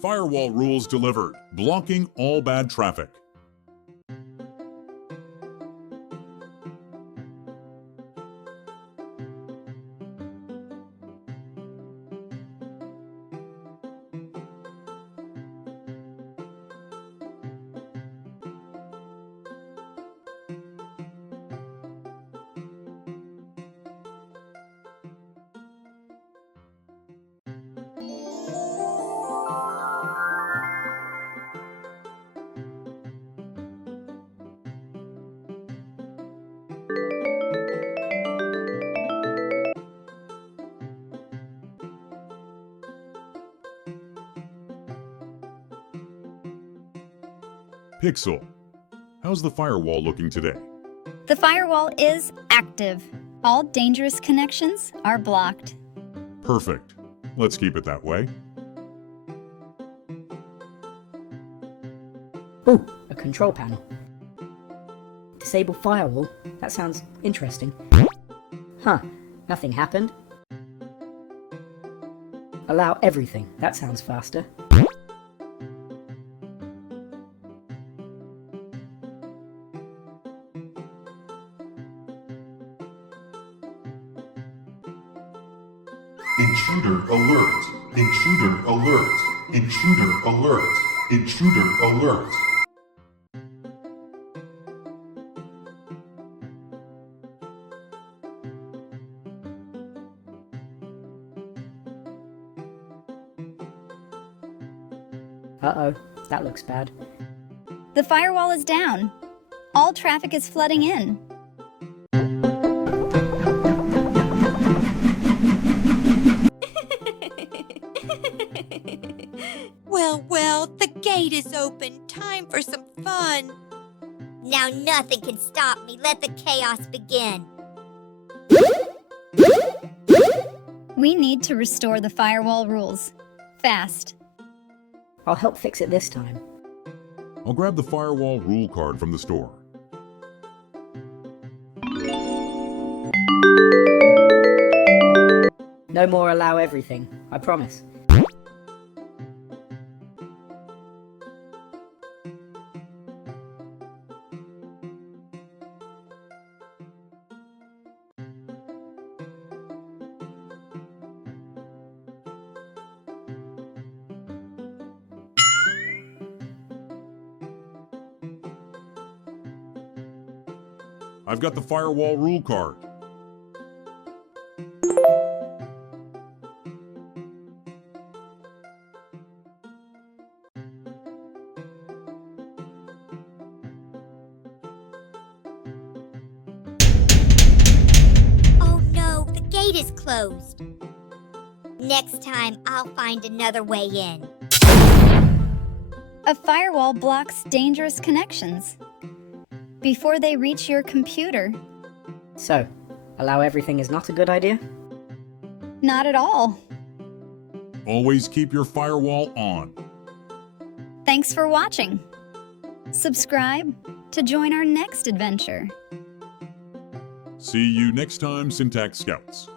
Firewall rules delivered, blocking all bad traffic. Pixel, how's the firewall looking today? The firewall is active. All dangerous connections are blocked. Perfect. Let's keep it that way. Ooh, a control panel. Disable firewall? That sounds interesting. Huh, nothing happened. Allow everything. That sounds faster. Intruder alert! Intruder alert! Intruder alert! Intruder alert! Uh-oh, that looks bad. The firewall is down. All traffic is flooding in. Well, the gate is open. Time for some fun. Now nothing can stop me. Let the chaos begin. We need to restore the firewall rules. Fast. I'll help fix it this time. I'll grab the firewall rule card from the store. No more allow everything, I promise. I've got the firewall rule card. Oh no, the gate is closed. Next time, I'll find another way in. A firewall blocks dangerous connections before they reach your computer. So, allow everything is not a good idea? Not at all. Always keep your firewall on. Thanks for watching. Subscribe to join our next adventure. See you next time, Syntax Scouts.